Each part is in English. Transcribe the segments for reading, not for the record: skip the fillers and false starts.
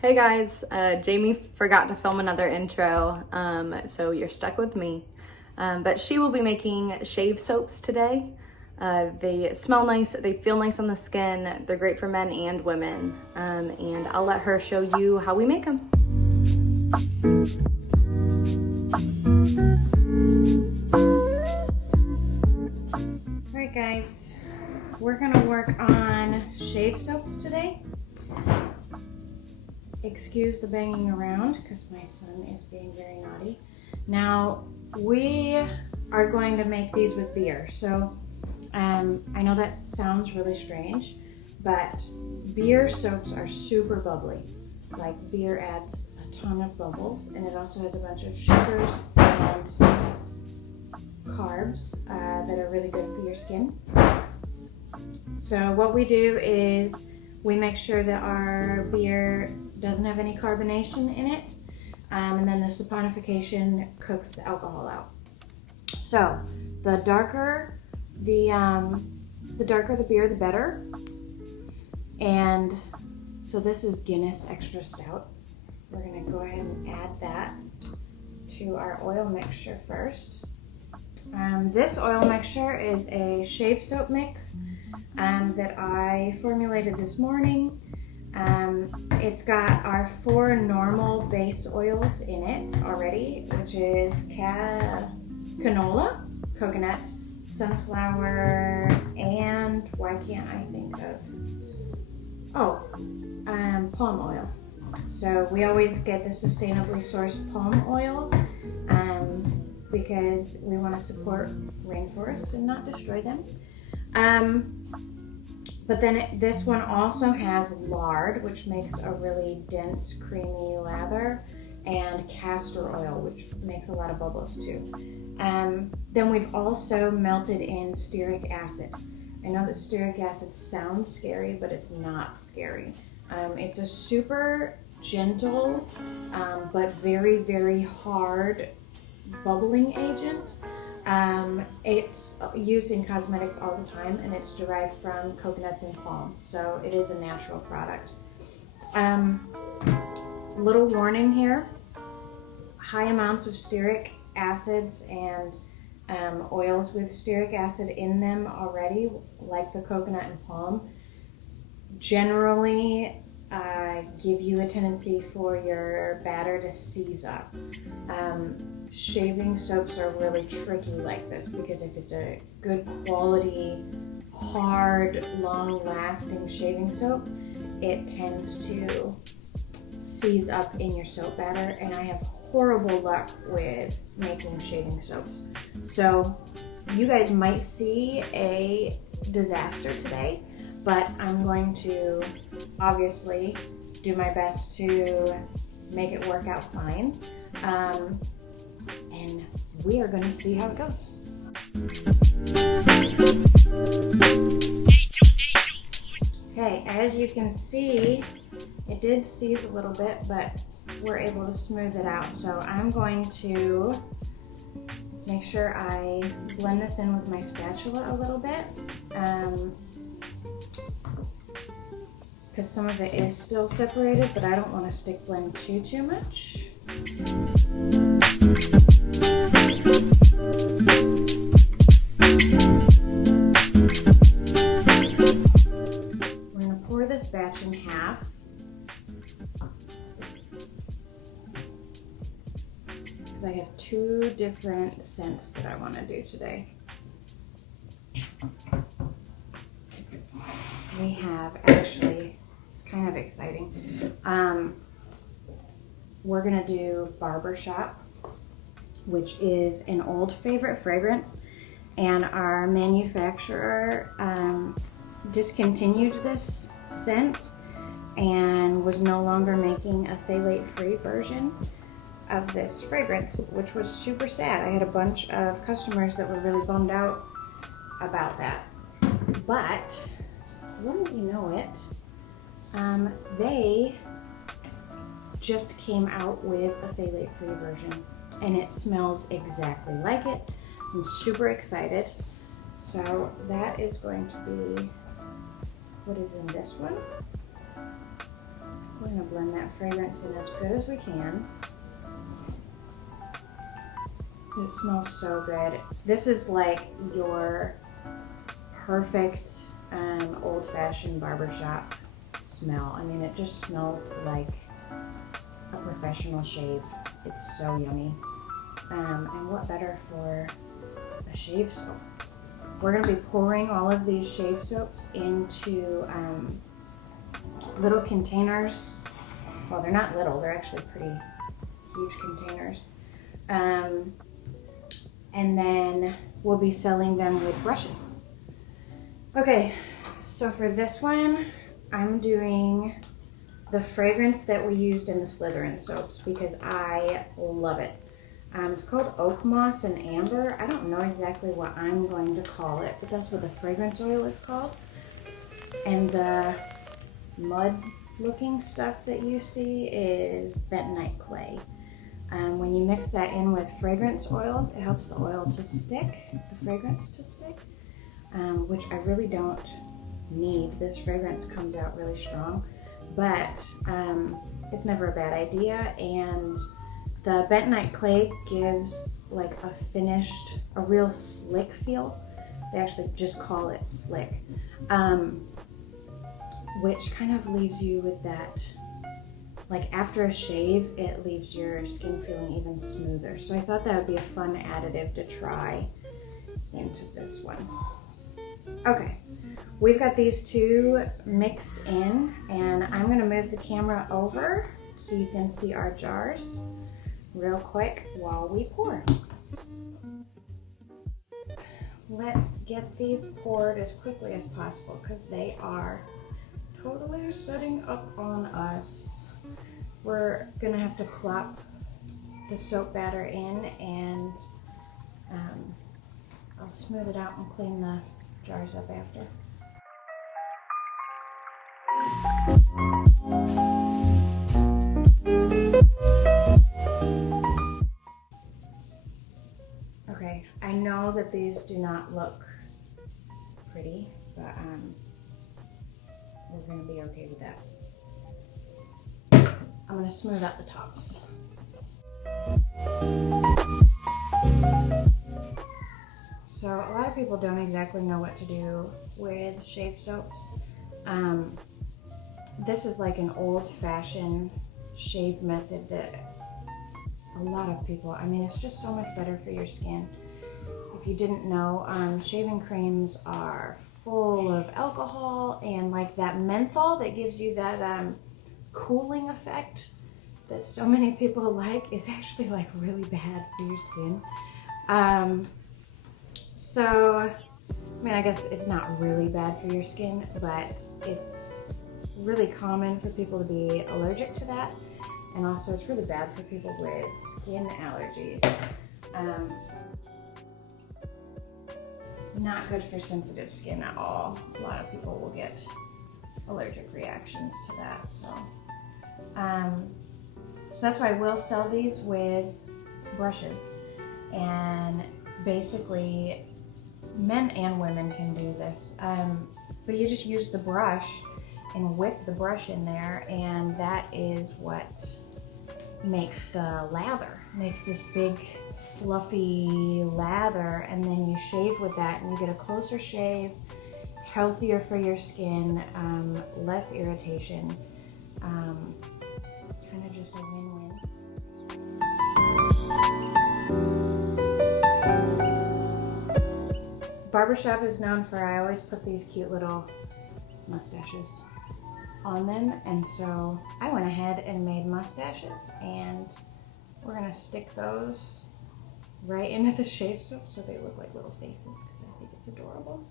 Hey guys, Jamie forgot to film another intro, so you're stuck with me. But she will be making shave soaps today. They smell nice, they feel nice on the skin, they're great for men and women, and I'll let her show you how we make them. Alright guys, we're gonna work on shave soaps today. Excuse the banging around because my son is being very naughty. Now we are going to make these with beer. So I know that sounds really strange, but beer soaps are super bubbly. Like beer adds a ton of bubbles, and it also has a bunch of sugars and carbs that are really good for your skin. So what we do is we make sure that our beer doesn't have any carbonation in it, and then the saponification cooks the alcohol out. So the darker the beer, the better. And so this is Guinness Extra Stout. We're gonna go ahead and add that to our oil mixture first. This oil mixture is a shave soap mix that I formulated this morning. It's got our 4 normal base oils in it already, which is canola, coconut, sunflower, and why can't I think of, palm oil. So we always get the sustainably sourced palm oil because we want to support rainforests and not destroy them. But then this one also has lard, which makes a really dense, creamy lather, and castor oil, which makes a lot of bubbles too. Then we've also melted in stearic acid. I know that stearic acid sounds scary, but it's not scary. It's a super gentle, but very, very hard bubbling agent. It's used in cosmetics all the time, and it's derived from coconuts and palm, so it is a natural product. Little warning here, high amounts of stearic acids and oils with stearic acid in them already, like the coconut and palm, generally give you a tendency for your batter to seize up. Shaving soaps are really tricky like this because if it's a good quality, hard, long-lasting shaving soap, it tends to seize up in your soap batter, and I have horrible luck with making shaving soaps. So you guys might see a disaster today, but I'm going to obviously do my best to make it work out fine. And we are going to see how it goes. Okay, as you can see, it did seize a little bit, but we're able to smooth it out. So I'm going to make sure I blend this in with my spatula a little bit, because some of it is still separated, but I don't want to stick blend too much. We're going to pour this batch in half. Because I have 2 different scents that I want to do today. We have actually, it's kind of exciting. We're gonna do Barbershop, which is an old favorite fragrance, and our manufacturer discontinued this scent and was no longer making a phthalate-free version of this fragrance, which was super sad. I had a bunch of customers that were really bummed out about that. But wouldn't you know it, they just came out with a phthalate-free version, and it smells exactly like it. I'm super excited. So that is going to be what is in this one. we're gonna blend that fragrance in as good as we can. It smells so good. This is like your perfect old-fashioned barbershop smell. I mean, it just smells like a professional shave. It's so yummy. And what better for a shave soap? We're gonna be pouring all of these shave soaps into little containers. Well, they're not little, they're actually pretty huge containers. And then we'll be selling them with brushes. Okay, so for this one, I'm doing the fragrance that we used in the Slytherin soaps because I love it. It's called Oak Moss and Amber. I don't know exactly what I'm going to call it, but that's what the fragrance oil is called. And the mud looking stuff that you see is bentonite clay. When you mix that in with fragrance oils, it helps the oil to stick, the fragrance to stick, which I really don't need. This fragrance comes out really strong, but it's never a bad idea. And the bentonite clay gives like a finished, a real slick feel. They actually just call it slick, which kind of leaves you with that, like after a shave, it leaves your skin feeling even smoother. So I thought that would be a fun additive to try into this one. Okay, we've got these two mixed in, and I'm gonna move the camera over so you can see our jars real quick while we pour. Let's get these poured as quickly as possible because they are totally setting up on us. We're gonna have to plop the soap batter in, and I'll smooth it out and clean the jars up after. Okay, I know that these do not look pretty, but we're gonna be okay with that. I'm gonna smooth out the tops. So a lot of people don't exactly know what to do with shave soaps. This is like an old-fashioned shave method that a lot of people, I mean, it's just so much better for your skin. If you didn't know, shaving creams are full of alcohol and like that menthol that gives you that cooling effect that so many people like is actually like really bad for your skin. So, I mean, I guess it's not really bad for your skin, but it's really common for people to be allergic to that. And also it's really bad for people with skin allergies. Not good for sensitive skin at all. A lot of people will get allergic reactions to that. So that's why we'll sell these with brushes. And basically, men and women can do this. But you just use the brush and whip the brush in there, and that is what makes the lather. Makes this big fluffy lather, and then you shave with that and you get a closer shave. It's healthier for your skin, less irritation, kind of just a win-win. Barbershop is known for, I always put these cute little mustaches on them, and so I went ahead and made mustaches, and we're gonna stick those right into the shave soap so they look like little faces because I think it's adorable.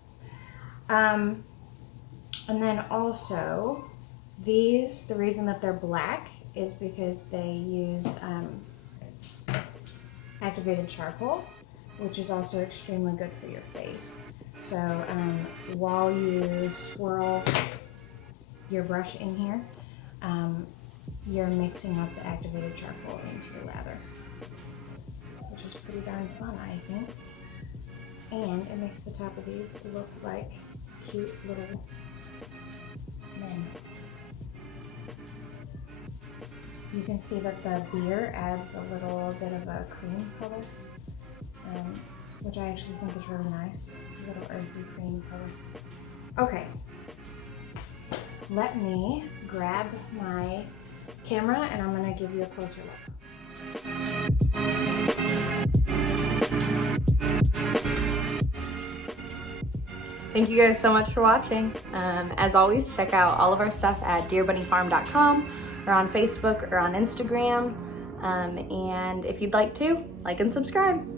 And then also these, the reason that they're black is because they use activated charcoal, which is also extremely good for your face. So while you swirl your brush in here, you're mixing up the activated charcoal into the lather, which is pretty darn fun, I think. And it makes the top of these look like cute little men. You can see that the beer adds a little bit of a cream color, which I actually think is really nice. A little earthy cream color. Okay, let me grab my camera and I'm gonna give you a closer look. Thank you guys so much for watching. As always, check out all of our stuff at DeerBunnyFarm.com or on Facebook or on Instagram. And if you'd like to, like and subscribe.